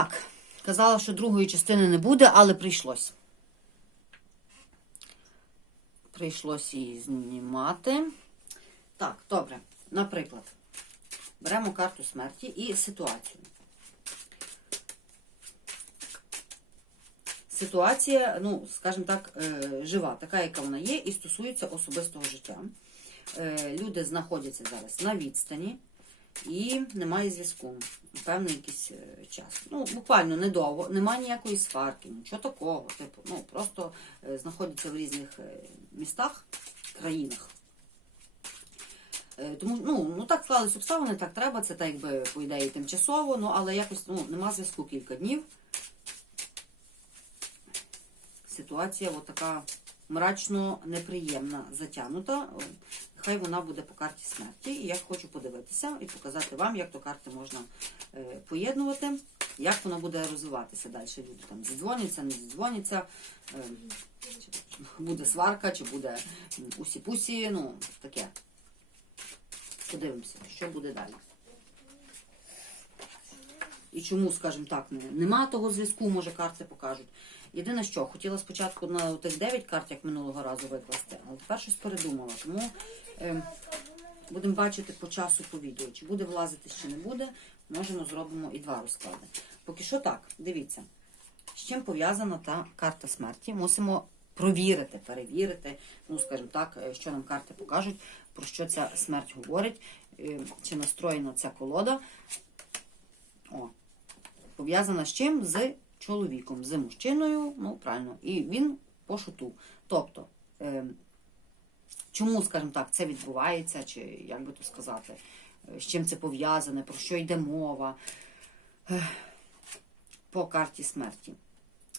Так, казала, що другої частини не буде, але прийшлось. Прийшлось її знімати. Так, добре. Наприклад, беремо карту смерті і ситуацію. Ситуація, ну, скажімо так, е, жива, така, яка вона є, і стосується особистого життя. Е, Люди знаходяться зараз на відстані і немає зв'язку. Певний якийсь е, час. Ну, буквально недовго, немає ніякої сварки, нічого такого. Типу, ну, просто е, знаходяться в різних е, містах, країнах. Тому ну, ну так склались обставини, так треба, це так якби по ідеї тимчасово, ну але якось ну, нема зв'язку кілька днів. Ситуація от така мрачно неприємна, затягнута. Хай вона буде по карті смерті. І я хочу подивитися і показати вам, як то карти можна е, поєднувати, як воно буде розвиватися далі. Люди там зідзвоняться, не зідзвоняться, е, чи буде сварка, чи буде усі-пусі, ну таке. Подивимося, що буде далі. І чому, скажімо так, не, нема того зв'язку, може карти покажуть. Єдине, що хотіла спочатку на тих 9 карт, як минулого разу викласти, але тепер щось передумала. Тому е, будемо бачити по часу по відео. Чи буде влазити, чи не буде, можемо зробимо і два розклади. Поки що так, дивіться, з чим пов'язана та карта смерті. Мусимо провірити, перевірити, ну, скажімо так, е, що нам карти покажуть, про що ця смерть говорить, е, чи настроєна ця колода. О, пов'язана з чим? З чоловіком, з мужчиною, ну правильно, і він по шуту. Тобто, е, чому, скажімо так, це відбувається, чи як би то сказати, е, з чим це пов'язане, про що йде мова е, по карті смерті.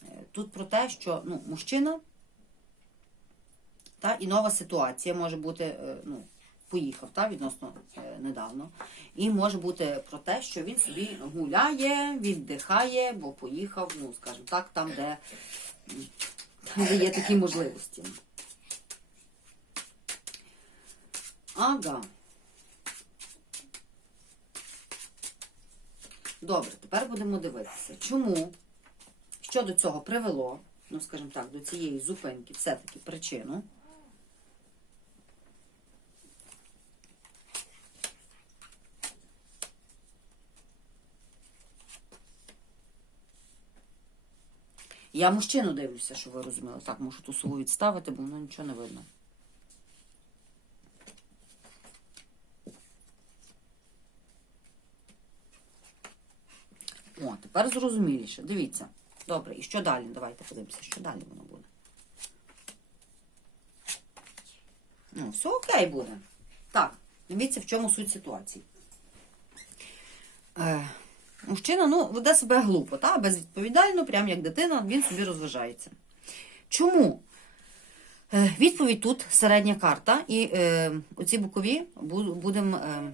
Е, Тут про те, що ну, мужчина та і нова ситуація може бути, ну, поїхав та, відносно е, недавно. І може бути про те, що він собі гуляє, віддихає, бо поїхав, ну, скажімо так, там, де, де є такі можливості. Ага. Добре, тепер будемо дивитися, чому, що до цього привело, ну, скажімо так, до цієї зупинки, все-таки причину. Я мужчину дивлюся, що ви розуміли. Так, можу ту сову відставити, бо воно нічого не видно. О, тепер зрозуміліше. Дивіться. Добре, і що далі? Давайте подивимося, що далі воно буде. Ну, все окей буде. Так, дивіться, в чому суть ситуації. Е, мужчина ну, веде себе глупо, та? безвідповідально, прям як дитина, він собі розважається. Чому? Е, відповідь тут середня карта, і е, оці бокові будемо е,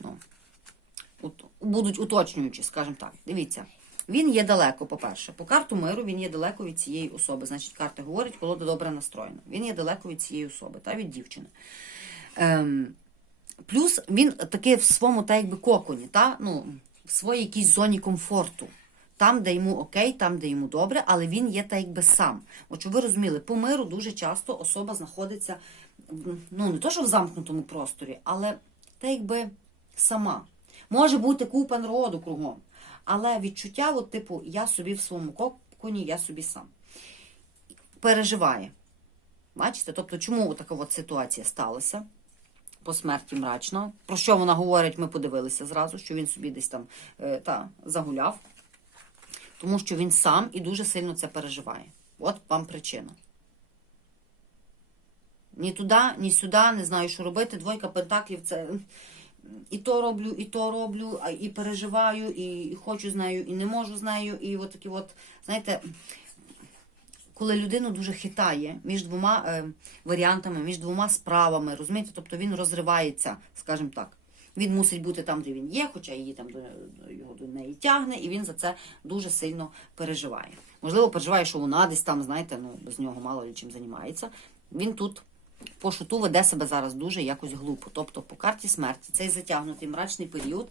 ну, будуть уточнюючі, скажімо так. Дивіться. Він є далеко, по-перше. По карту миру він є далеко від цієї особи. Значить, карта говорить, колода добре настроєна. Він є далеко від цієї особи, та від дівчини. Ем, плюс він таки в своєму та якби коконі, та, ну, своїй якійсь зоні комфорту. Там, де йому окей, там, де йому добре, але він є та якби сам. От щоб ви розуміли, по миру дуже часто особа знаходиться ну, не то, що в замкнутому просторі, але та якби сама. Може бути купа народу кругом. Але відчуття, от, типу, я собі в своєму коконі, я собі сам. Переживає. Бачите? Тобто, чому така от ситуація сталася? По смерті мрачно. Про що вона говорить, ми подивилися зразу, що він собі десь там е, та, загуляв. Тому що він сам і дуже сильно це переживає. От вам причина. Ні туди, ні сюди, не знаю, що робити. Двойка пентаклів це і то роблю, і то роблю, і переживаю, і хочу з нею, і не можу з нею. І от такі от, знаєте, коли людину дуже хитає між двома е, варіантами, між двома справами, розумієте? Тобто він розривається, скажімо так. Він мусить бути там, де він є, хоча її там до, його до неї тягне, і він за це дуже сильно переживає. Можливо, переживає, що вона десь там, знаєте, ну без нього мало чим займається. Він тут по шуту веде себе зараз дуже якось глупо. Тобто, по карті смерті цей затягнутий мрачний період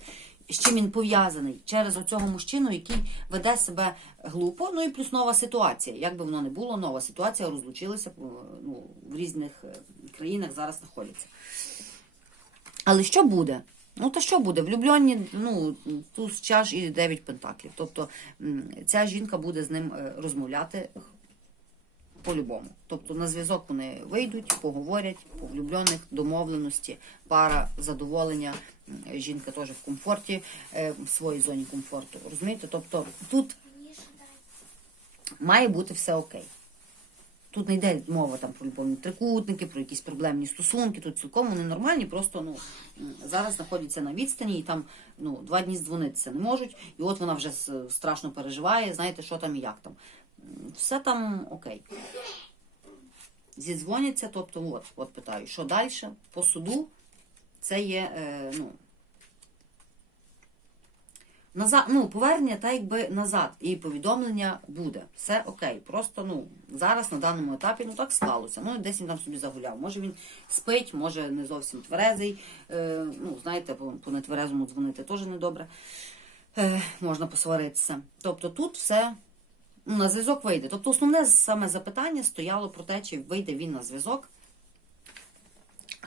з чим він пов'язаний через оцього мужчину, який веде себе глупо. Ну і плюс нова ситуація. Як би воно не було, нова ситуація розлучилися е, ну, в різних е, країнах зараз знаходяться. Але що буде? Ну, то що буде? Влюблені, ну, туз чаш і дев'ять пентаклів. Тобто ця жінка буде з ним е, розмовляти по-любому. Тобто на зв'язок вони вийдуть, поговорять, по влюблених, домовленості, пара, задоволення, жінка теж в комфорті, е, в своїй зоні комфорту. Розумієте? Тобто тут має бути все окей. Тут не йде мова там про любовні трикутники, про якісь проблемні стосунки. Тут цілком вони нормальні, просто ну зараз знаходяться на відстані і там ну два дні здзвонитися не можуть. І от вона вже страшно переживає, знаєте, що там і як там. Все там окей. Зідзвоняться, тобто, от, от питаю, що далі по суду це є, е, ну, назад, ну, повернення так якби назад, і повідомлення буде. Все окей. Просто ну, зараз на даному етапі ну так склалося. Ну, десь він там собі загуляв. Може він спить, може не зовсім тверезий. Е, ну, знаєте, по, по нетверезому дзвонити теж недобре. Е, можна посваритися. Тобто тут все ну, на зв'язок вийде. Тобто основне саме запитання стояло про те, чи вийде він на зв'язок.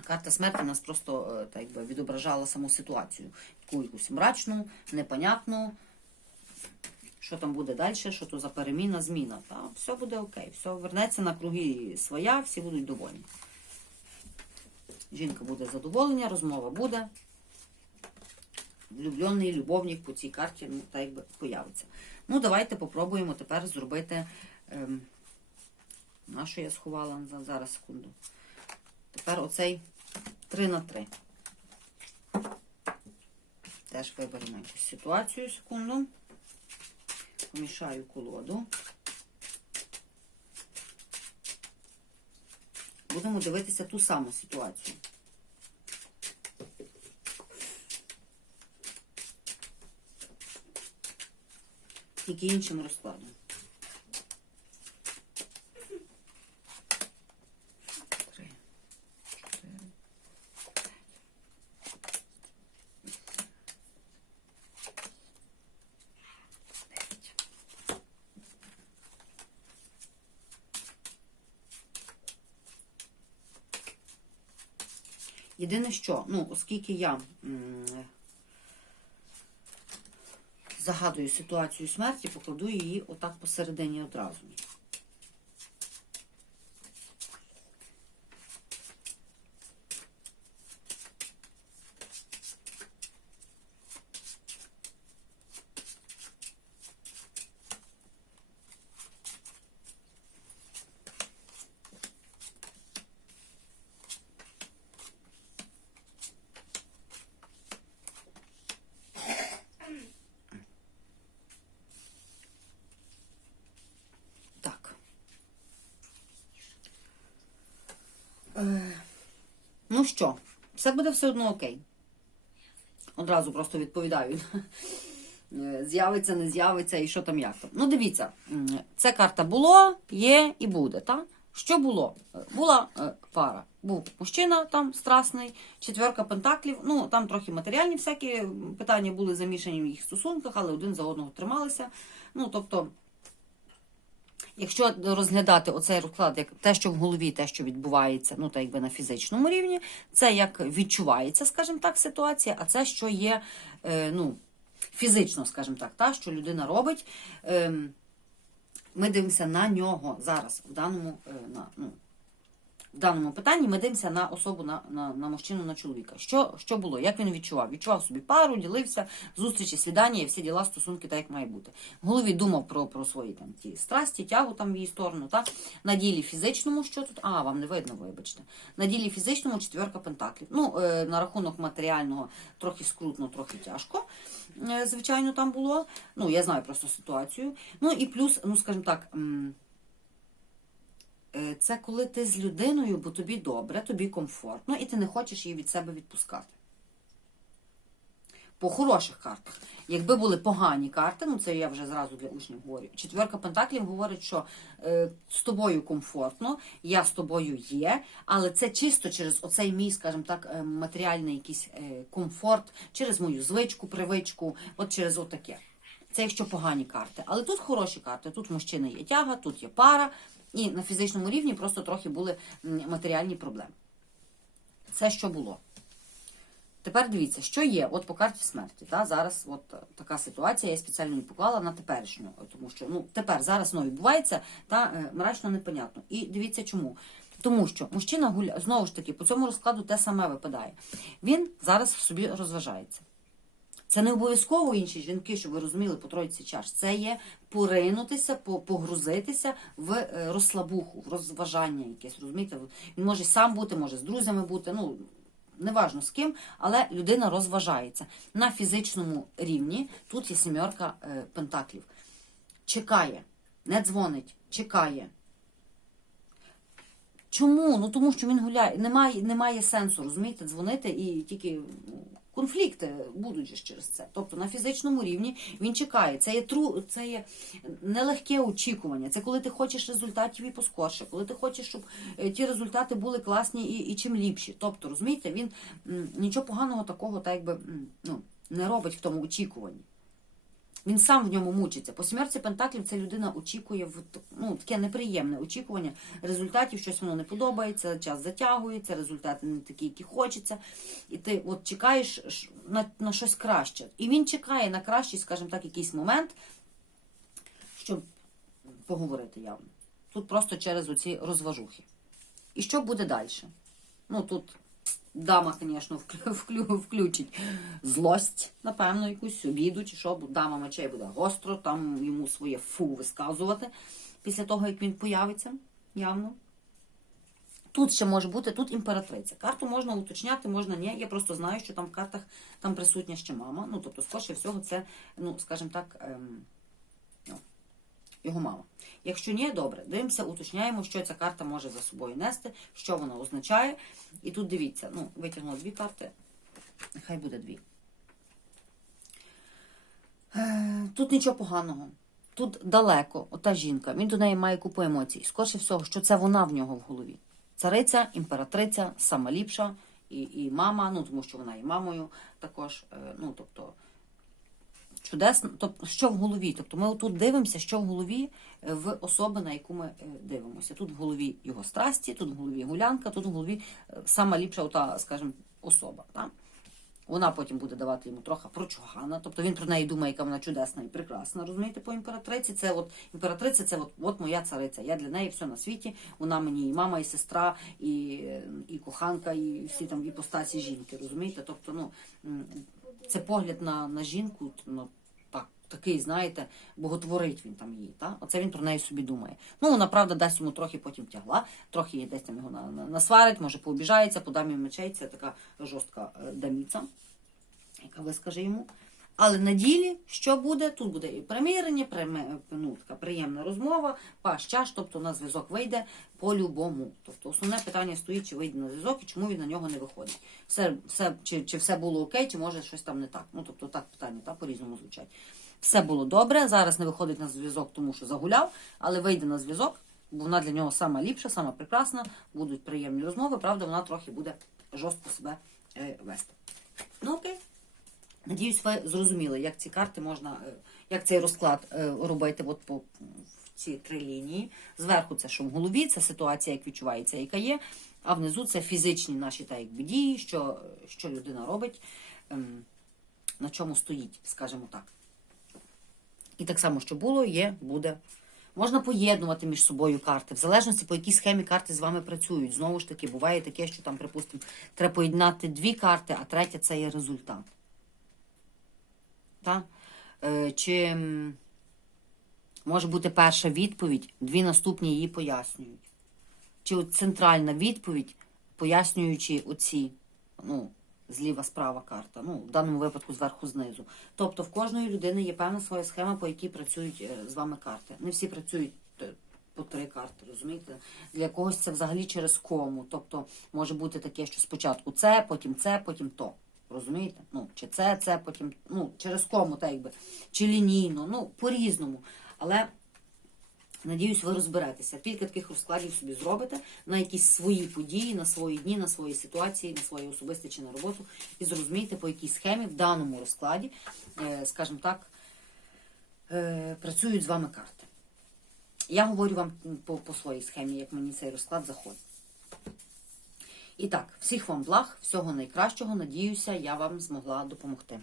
Карта смерті нас просто е, так якби відображала саму ситуацію. Таку якусь мрачну, непонятну. Що там буде далі, що то за переміна, зміна. Та все буде окей, все вернеться на круги своя, всі будуть довольні. Жінка буде задоволення, розмова буде. Влюблений любовник по цій карті ну, так якби появиться. Ну, давайте попробуємо тепер зробити. Ем, на що я сховала зараз секунду. Тепер оцей 3 на 3. Теж виберемо якусь ситуацію, секунду. Помішаю колоду. Будемо дивитися ту саму ситуацію. Тільки іншим розкладом. Єдине що, ну, оскільки я загадую ситуацію смерті, покладу її отак посередині одразу. Так. Е, що, все буде все одно окей. Одразу просто відповідаю. Е, З'явиться, не з'явиться і що там як там. Ну, дивіться, це карта було, є і буде. так? Що було? Е, Була е, пара. Був мужчина там страсний, четверка пентаклів. Ну, там трохи матеріальні всякі питання були замішані в їх стосунках, але один за одного трималися. Ну, тобто, Якщо розглядати оцей розклад як те, що в голові, те, що відбувається, ну так якби на фізичному рівні, це як відчувається, скажімо так, ситуація, а це, що є е, ну, фізично, скажімо так, та, що людина робить. Е, ми дивимося на нього зараз, в даному, е, на, ну, в даному питанні ми дивимося на особу, на, на, на мужчину, на чоловіка. Що, що було? Як він відчував? Відчував собі пару, ділився, зустрічі, свідання і всі діла, стосунки, так як має бути. В голові думав про, про свої там ті страсті, тягу там в її сторону. Так? На ділі фізичному, що тут? А, вам не видно, вибачте. На ділі фізичному четверка пентаклів. Ну, е, на рахунок матеріального трохи скрутно, трохи тяжко. Е, звичайно, там було. Ну, я знаю просто ситуацію. Ну і плюс, ну, скажімо так. Е, Це коли ти з людиною, бо тобі добре, тобі комфортно, і ти не хочеш її від себе відпускати. По хороших картах. якби були погані карти, ну це я вже зразу для учнів говорю. Четверка пентаклів говорить, що е, з тобою комфортно, я з тобою є, але це чисто через оцей мій, скажімо так, е, матеріальний якийсь е, комфорт, через мою звичку, привичку, от через отаке. Це якщо погані карти. Але тут хороші карти. Тут в мужчини є тяга, тут є пара, і на фізичному рівні просто трохи були матеріальні проблеми. Це що було. Тепер дивіться, що є от по карті смерті. Та? Зараз от е, така ситуація, я спеціально не поклала на теперішню, е, тому що ну, тепер зараз воно відбувається, та е, мрачно непонятно. І дивіться чому. Тому що мужчина гуляє, знову ж таки, по цьому розкладу те саме випадає. Він зараз в собі розважається. Це не обов'язково інші жінки, щоб ви розуміли по тройці чаш. Це є поринутися, погрузитися в е, розслабуху, в розважання якесь. Розумієте? Він може сам бути, може з друзями бути. Ну неважно з ким, але людина розважається на фізичному рівні. Тут є сімерка е, пентаклів. Чекає, не дзвонить, чекає. Чому? Ну тому що він гуляє. Немає, немає сенсу, розумієте, дзвонити і тільки ну, конфлікти будуть ж через це. Тобто на фізичному рівні він чекає. Це є тру, це є нелегке очікування. Це коли ти хочеш результатів і поскорше, коли ти хочеш, щоб е, ті результати були класні і, і чим ліпші. Тобто, розумієте, він нічого поганого такого, так якби ну, не робить в тому очікуванні. Він сам в ньому мучиться. По смерті Пентаклів ця людина очікує в ну, таке неприємне очікування результатів, щось воно не подобається, час затягується, результати не такі, які хочеться. І ти от чекаєш на, на щось краще. І він чекає на кращий, скажімо так, якийсь момент, щоб поговорити явно. Тут просто через оці розважухи. І що буде далі? Ну тут дама, звісно, вклю, вклю, включить злость, напевно, якусь обіду, чи що, бо дама мечей буде гостро, там йому своє фу висказувати після того, як він появиться, явно. Тут ще може бути, тут імператриця. Карту можна уточняти, можна ні. Я просто знаю, що там в картах там присутня ще мама. Ну, тобто, скоріше всього, це, ну, скажімо так, ем, його мама. Якщо ні, добре, дивимося, уточняємо, що ця карта може за собою нести, що вона означає. І тут дивіться, ну, витягнула дві карти, нехай буде дві. Е, Тут нічого поганого. Тут далеко, ота жінка, він до неї має купу емоцій. Скоріше всього, що це вона в нього в голові. Цариця, імператриця, сама ліпша, і, і мама, ну тому що вона є мамою також. е, Ну, тобто, чудесно, тобто, що в голові? Тобто ми отут дивимося, що в голові е, в особи, на яку ми е, дивимося. Тут в голові його страсті, тут в голові гулянка, тут в голові е, сама ліпша, ота, скажімо, особа. Так? Вона потім буде давати йому трохи прочугана. Тобто він про неї думає, яка вона чудесна і прекрасна. Розумієте, по імператриці. Це от імператриця, це от, от моя цариця. Я для неї все на світі. Вона мені і мама, і сестра, і, і коханка, і всі там іпостасі жінки. Розумієте? Тобто, ну це погляд на, на жінку, ну так. Такий, знаєте, боготворить він там її. Та? Оце він про неї собі думає. Ну, вона, правда, дасть йому трохи потім тягла, трохи її десь там його на, на, насварить, може пообіжається, подамі мечей, це така жорстка е, даміця, яка вискаже йому. Але на ділі, що буде? Тут буде і примирення, ну, така приємна розмова, паш чаш, тобто на зв'язок вийде по-любому. Тобто основне питання стоїть, чи вийде на зв'язок і чому він на нього не виходить. Все, все, чи, чи все було окей, чи може щось там не так. Ну, тобто так питання та, по-різному звучать. Все було добре, зараз не виходить на зв'язок, тому що загуляв, але вийде на зв'язок, бо вона для нього сама ліпша, сама прекрасна, будуть приємні розмови, правда, вона трохи буде жорстко себе е, вести. Ну окей. Надіюсь, ви зрозуміли, як ці карти можна, е, як цей розклад е, робити от по ці три лінії. Зверху це що в голові, це ситуація, як відчувається, яка є, а внизу це фізичні наші та якби дії, що, що людина робить, ем, на чому стоїть, скажімо так. І так само, що було, є, буде. Можна поєднувати між собою карти, в залежності по якій схемі карти з вами працюють. Знову ж таки, буває таке, що там, припустимо, треба поєднати дві карти, а третя це є результат. Та? Е, Чи може бути перша відповідь, дві наступні її пояснюють. Чи от центральна відповідь, пояснюючи оці, ну, зліва справа карта, ну, в даному випадку зверху знизу. Тобто в кожної людини є певна своя схема, по якій працюють е, з вами карти. Не всі працюють е, по три карти, розумієте? Для когось це взагалі через кому. Тобто може бути таке, що спочатку це, потім це, потім то. Розумієте? Ну, чи це, це потім, ну, через кому, так якби, чи лінійно, ну, по-різному. Але надіюсь, ви розберетеся. Кілька таких розкладів собі зробите на якісь свої події, на свої дні, на свої ситуації, на свої особисті чи на роботу, і зрозумієте, по якій схемі в даному розкладі, е, скажімо так, е, працюють з вами карти. Я говорю вам по, по своїй схемі, як мені цей розклад заходить. І так, всіх вам благ, всього найкращого. Надіюся, я вам змогла допомогти.